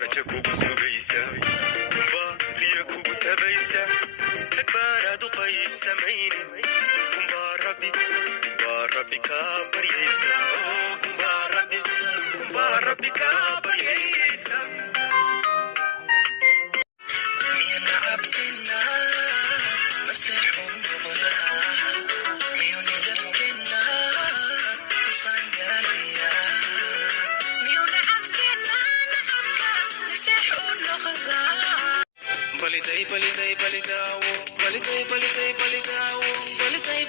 raja kugu sugaysa baaliya kugu tabaysa rag baanaad u qaybsamayni kumbaa rabbi kaa baryaysa kumbaa rabbi kaa baryaysa miyana cabdina nasteexun noqodaa miyuni darkina isqaangaalaya miyuna cabdina nacabka nasteexun noqodaa baliday balidaawo baliday balidaawo baliday